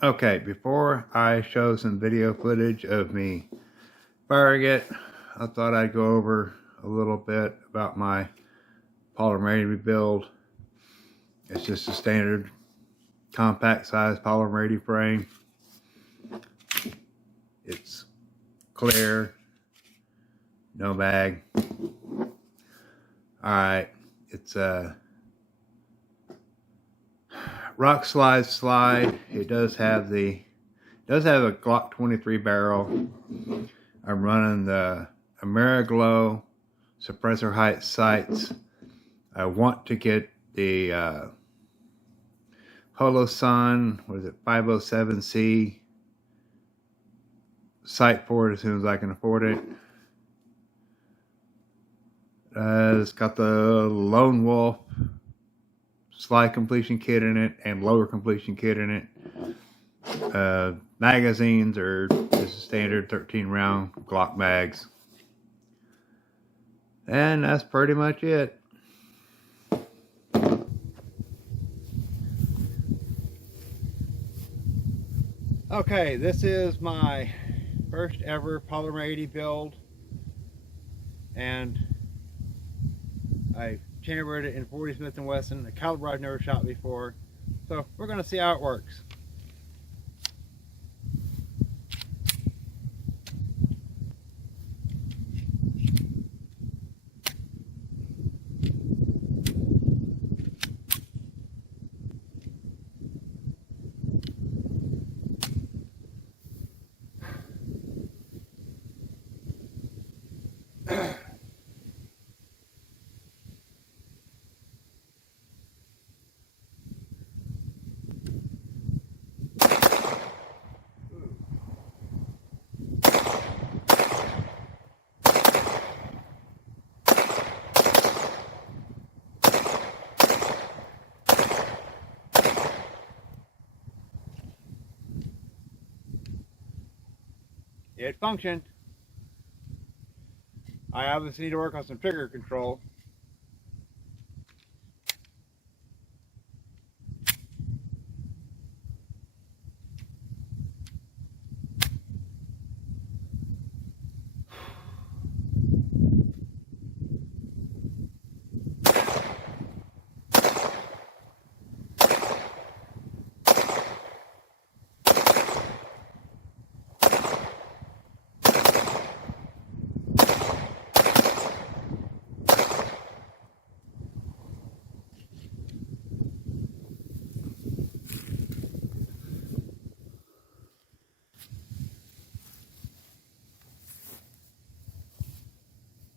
Okay, before I show some video footage of me firing it, I thought I'd go over a little bit about my Polymer80 build. It's just a standard compact size Polymer80 frame. It's clear, no mag. Alright, it's a rock slide. It does have a Glock 23 barrel. I'm running the AmeriGlow suppressor height sights. I want to get the Holosun, what is it, 507C sight for it as soon as I can afford it. It's got the Lone Wolf slide completion kit in it and lower completion kit in it. Magazines are just standard 13 round Glock mags. And that's pretty much it. Okay, this is my first ever Polymer80 build, and I chambered it in 40 Smith & Wesson, a caliber I've never shot before. So we're going to see how it works. It functioned. I obviously need to work on some trigger control.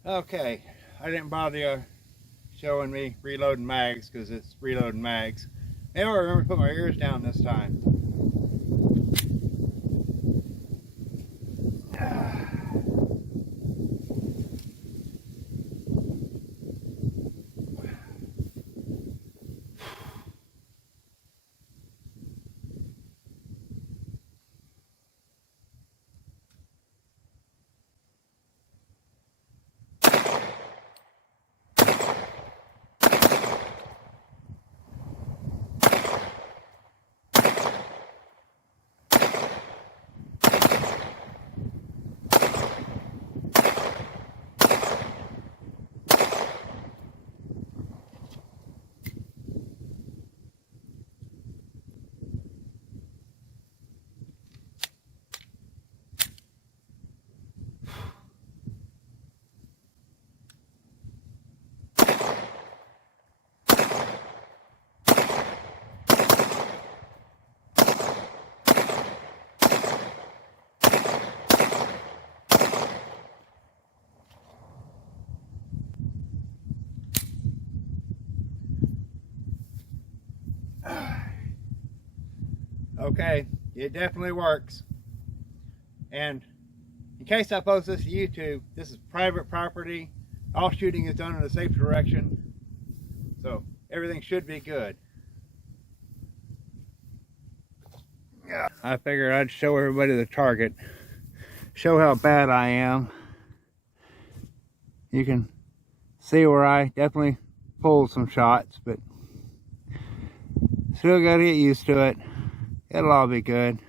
Okay, I didn't bother showing me reloading mags because it's reloading mags. Maybe I'll remember to put my ears down this time. Okay, it definitely works. And in case I post this to YouTube, this is private property. All shooting is done in a safe direction, so everything should be good. Yeah, I figured I'd show everybody the target, show how bad I am. You can see where I definitely pulled some shots, but still got to get used to it. It'll all be good.